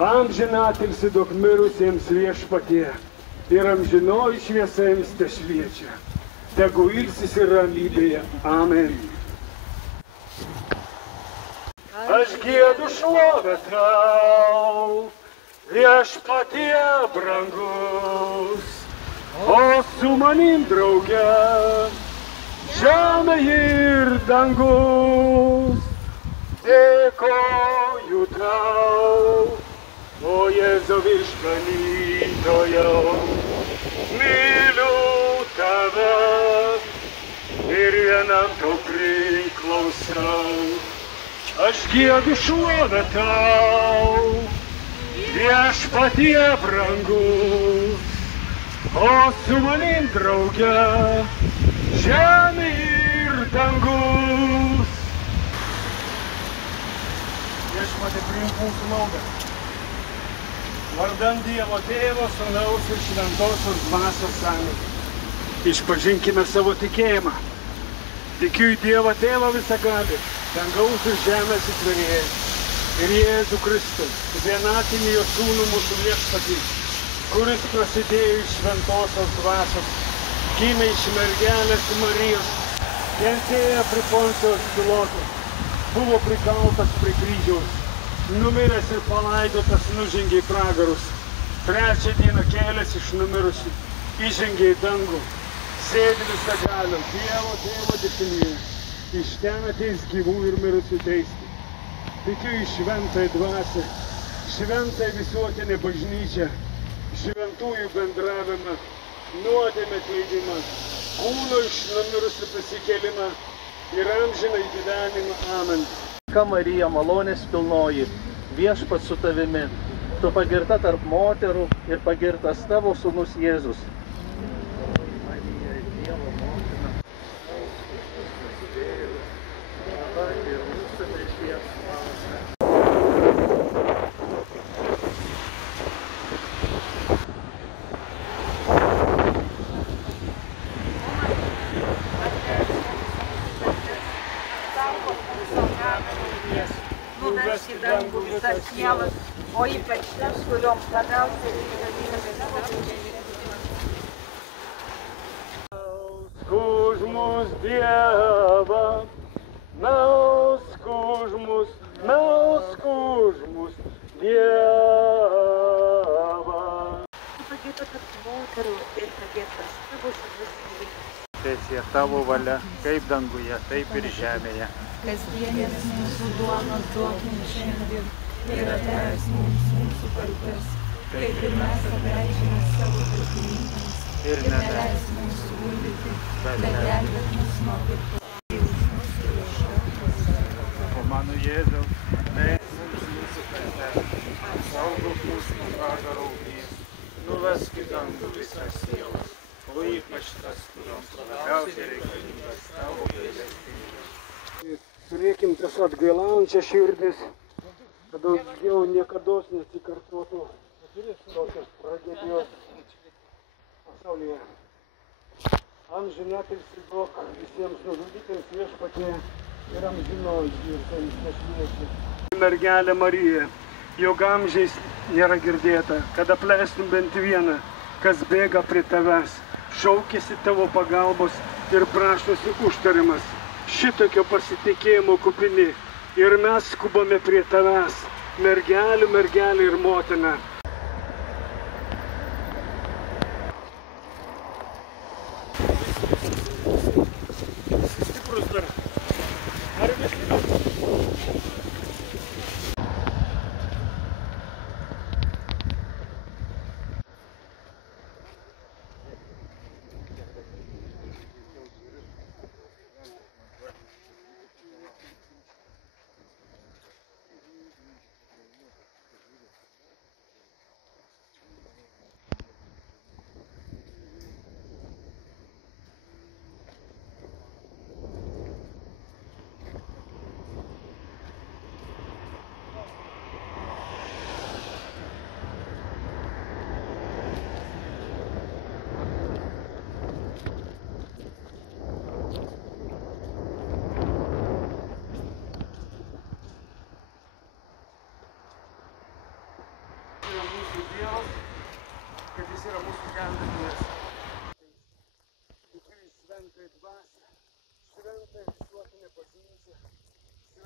Amžinatilsį duok mirusiems viešpatie ir amžinoji šviesa jiems tešviečia. Tegu ilsisi ramybėje. Amen. Aš giedu šlovę tau, viešpatie brangus, o su manim drauge žemė ir dangus. Dėkoju tau, o Jėzau išganytojau, myliu tave ir vienam tau priklausau. Aš giedu šlovę tau, viešpatie brangus, o su manim drauge žemė ir dangus. Viešpatie, priimk mūsų maldą. Vardan Dievo Tėvo, Sūnaus ir Šventosios Dvasios. Amen. Išpažinkime savo tikėjimą. Tikiu į Dievą Tėvą visagalį, dangaus ir žemės įtverėją, ir Jėzų Kristų, vienatinį jo sūnų mūsų viešpatį, kuris prasidėjo iš Šventosios Dvasios, gimė iš mergelės Marijos, kentėjo prie Poncijos Piloto, buvo prikaltas prie kryžiaus, numiręs ir palaidotas nužengė į pragarus, trečią dieną kėlės iš numirusių, įžengė į dangų, sėdi visagalio Dievo Tėvo dešinėje, iš ten ateis gyvų ir mirusių teisti. Tikiu į šventąją dvasią, šventąją visuotinę bažnyčią, šventųjų bendravimą, nuodėmę atleidimą, kūno iš numirusių prisikėlimą ir amžiną gyvenimą. Amen. Marija, malonės pilnoji, viešpats su tavimi, tu pagirta tarp moterų ir pagirtas tavo sūnus Jėzus. Nuvesk į dangų visas sielas, o ypač tas, kurioms labiausiai reikalingas. Už mus Dievą, melsk už mus, melsk už mus Dievą. Tu pagirta tarp moterų ir pagirtas tavo sūnus Jėzus. Teesie tavo valia, kaip danguje, taip ir žemėje. Kasdienės mūsų duonos duok mums šiandien ir atleisk mums mūsų kaltes, kaip ir mes atleidžiame savo kaltininkams. Ir neleisk mums sugundyti, bet gelbėk mus nuo pikto. O mano Jėzau, leisk mums mūsų kaltes, apsaugok mus nuo pragaro ugnies, nuvesk į dangų visas sielas, o ypač tas, kurioms labiausiai reikalingas tavo gailestingumas. Turėkim tas atgailaujančias širdis, kad daugiau niekados nesikartotų tokios tragedijos pasaulyje. Amžinatilsį duok visiems nužudytiems viešpatie ir amžinoji šviesa jiems tešviečia. Mergelė Marija, jog amžiais nėra girdėta, kad apleistum bent vieną, kas bėga prie tavęs, šaukėsi tavo pagalbos ir prašosi užtarimas. Šitokio pasitikėjimo kupini ir mes skubame prie tavęs, mergelė, mergelė ir motina. Stiprus dar. Ar visi?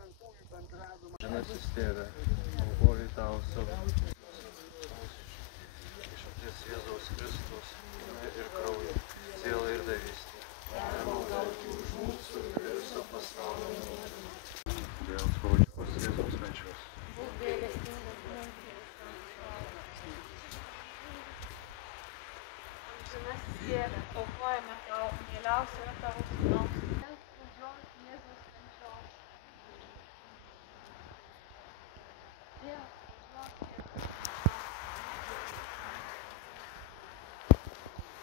šventųjų bendravimą. Žemasis tėve, aukoju tau savo viešpaties Jėzaus Kristaus ir kraują, sielą ir davystę. Permaldauti už mūsų ir viso pasaulio. Dėl skaudžios Jėzaus kančios. Amžinasis Tėve, aukojame tau, mieliausia yra tavo sūnaus. Dėl skaudžios Jėzaus kančios. Dėl skaudžios Jėzaus kančios.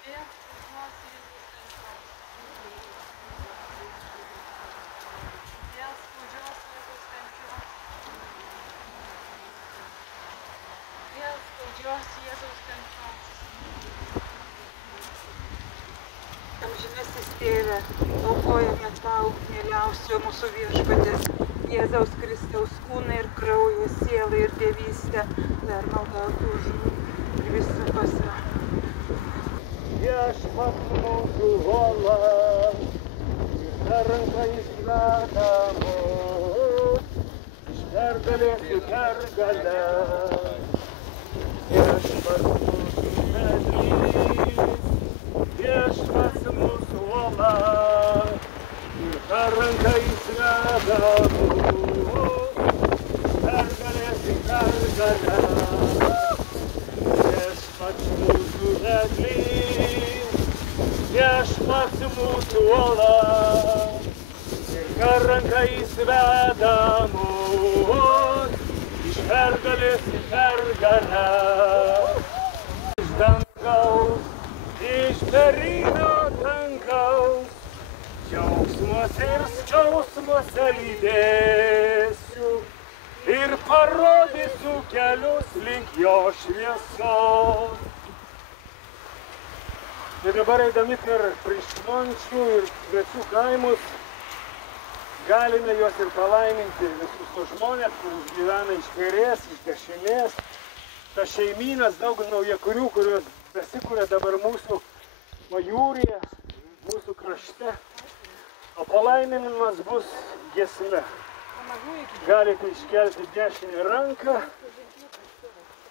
Dėl skaudžios Jėzaus kančios. Dėl skaudžios Jėzaus kančios. Dėl skaudžios Jėzaus kančios. Amžinasis Tėve, aukojame tau, mieliausio mūsų viešpaties, Jėzaus Kristaus kūną ir kraują, sielą ir dievystę, permaldauti už mus ir visą pasaulį. Viešpats mūsų uola, ir ta ranka išveda mus, iš pergalės į pergalę. Viešpats mūsų vedlys, viešpats mūsų uola, ir ta ranka išveda mus, iš pergalės į pergalę. Viešpats mūsų vedlys, viešpats mūsų uola, ir ta ranka išveda mus, iš pergalės į pergalę. Iš dangaus, iš berinio dangaus, džiaugsmuose ir skausmuose lydėsiu ir parodysiu kelius link jo šviesos. Ir dabar eidami per Prišmončių ir Svečių kaimus, galime juos ir palaiminti, visus tos žmonės, kuris gyvena iš kairės, iš dešinės, tas šeimynas, daug naujakurių, kurios besikuria dabar mūsų pajūryje, mūsų krašte, o palaiminimas bus giesme. Galite iškelti dešinę ranką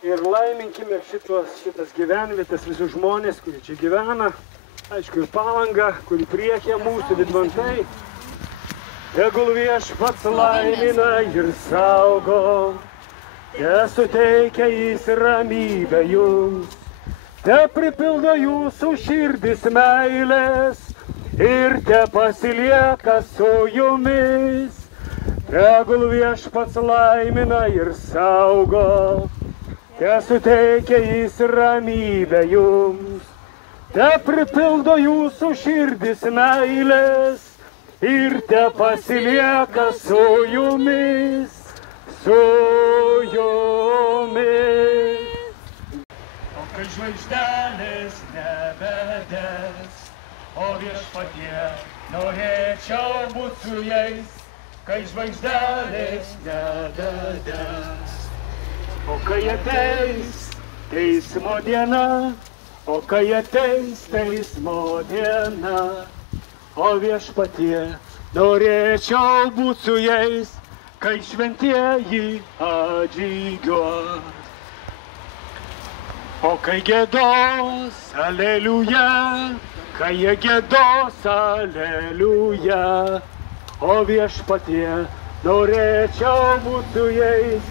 ir laiminkime šitas gyvenvietas, visus žmonės, kurie čia gyvena, aišku, ir Palanga, kuri priekyje mūsų Vidmantai. Tegul viešpats laimina ir saugo, te suteikia jis ramybę jums, te pripildo jūsų širdis meilės ir te pasilieka su jumis. Tegul viešpats laimina ir saugo, te suteikia jis ramybę jums, te pripildo jūsų širdis meilės ir te pasilieka su jumis, su jumis. O kai žvaigždelės nebedes, o viešpatie norėčiau būt su jais, kai žvaigždelės nebedes. O kai ateis teismo diena, o kai ateis teismo diena, o viešpatie norėčiau būt su jais, kai šventieji atžygiuos. O kai gėdos, aleliuja, kai jie gėdos, aleliuja, o viešpatie norėčiau būt su jais,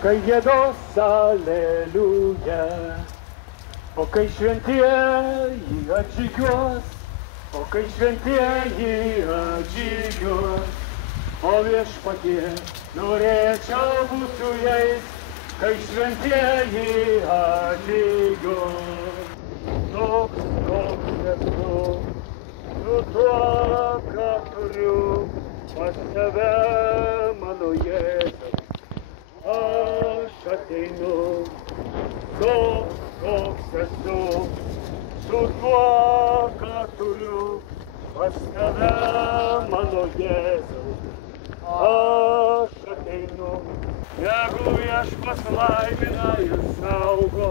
kai gėdos, aleliuja. O kai šventieji atžygiuos, o kai šventieji atžygiuos, o viešpatie norėčiau būt su jais, kai šventieji atžygiuos. Toks, koks esu, su tuo, ką turiu, pas tave, mano Jėzau, aš ateinu. Toks, koks esu, su tuo, ką turiu, pas tave, mano Jėzau, aš ateinu. Tegul viešpats laimina ir saugo,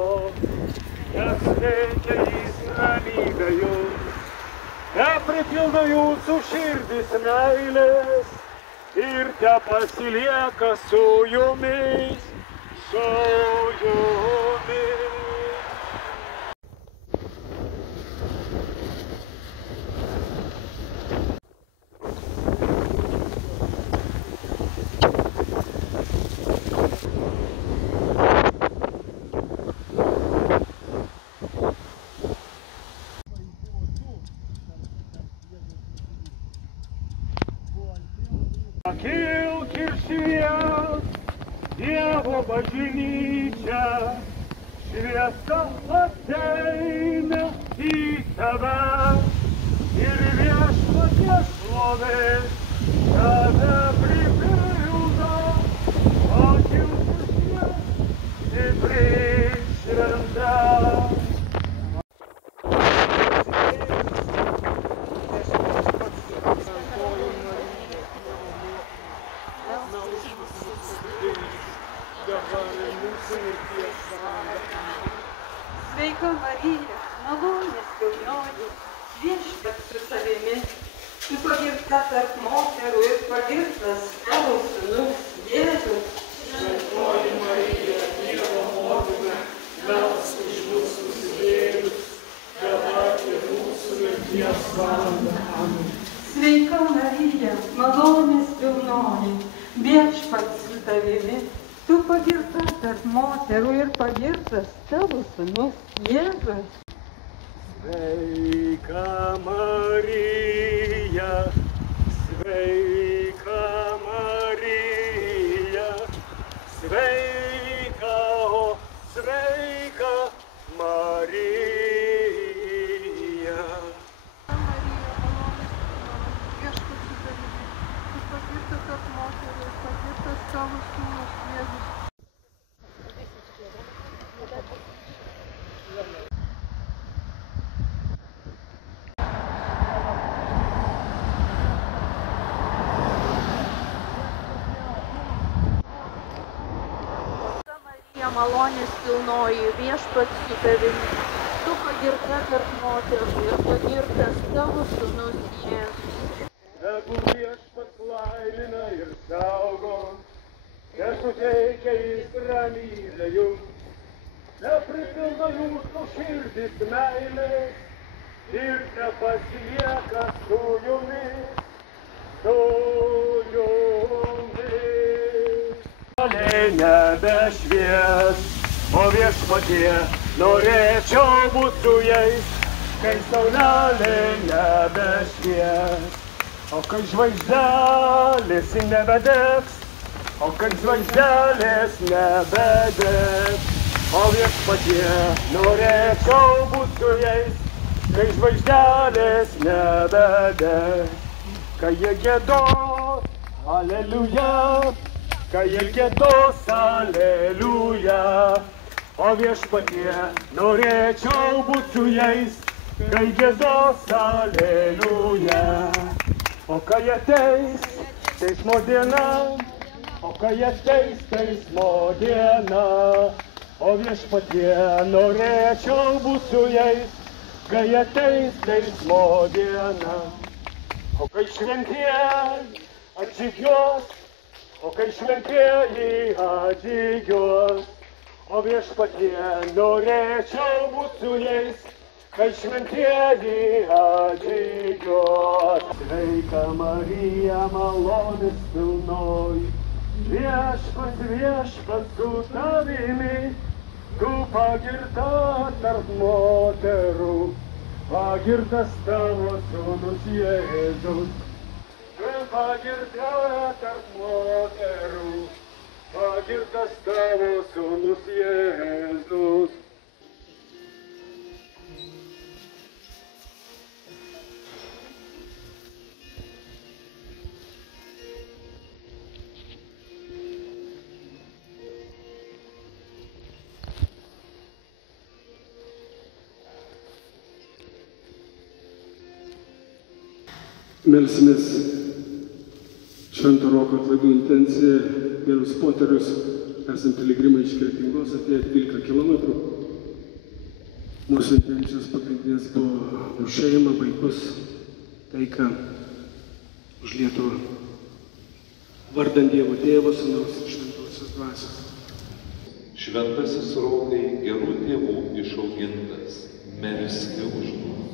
nes teikia jis ramybę jums, te pripildo jūsų širdis meilės ir te pasilieka su jumis, su jumis. Pakilk ir švies, Dievo bažnyčia, šviesa ateina į tave ir viešpaties šlovė tave pripildo. Pakilk ir švies, stipri šventa. Sveika Marija, malonės pilnoji, viešpats su tavimi, tu pagirta tarp moterų ir pagirtas tavo sūnus Jėzus. Šventoji Marija, Dievo motina, melsk už mus nusidėjėlius, dabar ir mūsų mirties valandą. Amen. Sveika Marija, malonės pilnoji, viešpats su tavimi, tu pagirta tarp moterų ir pagirtas tavo sūnus Jėzus. Sveika Marija, sveika Marija, sveika, o sveika Marija. Malonės pilnoji, viešpats su tavimi, tu pagirta tarp moterų ir pagirtas tavo sūnus Jėzus. Tegu viešpats laimina ir saugo, te suteikia jis ramybę jums, te pripildo jūsų širdis meilės ir te pasilieka su jumis, su jumis. Saulė nebešvies, o viešpatie norėčiau būt su jais, kai saulelė nebešvies, o kai žvaigždelės nebedegs, o kai žvaigždelės nebedegs, o viešpatie norėčiau būt su jais, kai žvaigždelės nebedegs, kai jie giedos, aleliuja. Kai jie giedos, aleliuja, o viešpatie norėčiau būt su jais, kai giedos, aleliuja. O kai ateis teismo diena, o kai ateis teismo diena, o viešpatie norėčiau būt su jais, kai ateis teismo diena. O kai šventieji atžygiuos, o kai šventieji atžygiuos, o viešpatie norėčiau būt su jais, kai šventieji atžygiuos. Sveika Marija, malonės pilnoji, viešpats, viešpats su tavimi, tu pagirta tarp moterų, pagirtas tavo sūnus Jėzus. Tu pagirta tarp moterų, pagirtas tavo sūnus Jėzus. Melsimės Švento Roko atlaidų intenciją, mielus poterius, esam piligrimai iš Kretingos, atėję 12 kilometrų. Mūsų intencijos pagrindinės buvo už šeimą, vaikus, taiką, už Lietuvą. Vardant Dievo Tėvo, Sūnaus ir Šventosios Dvasios. Šventasis Rokai, gerų tėvų išaugintas, melski už mus.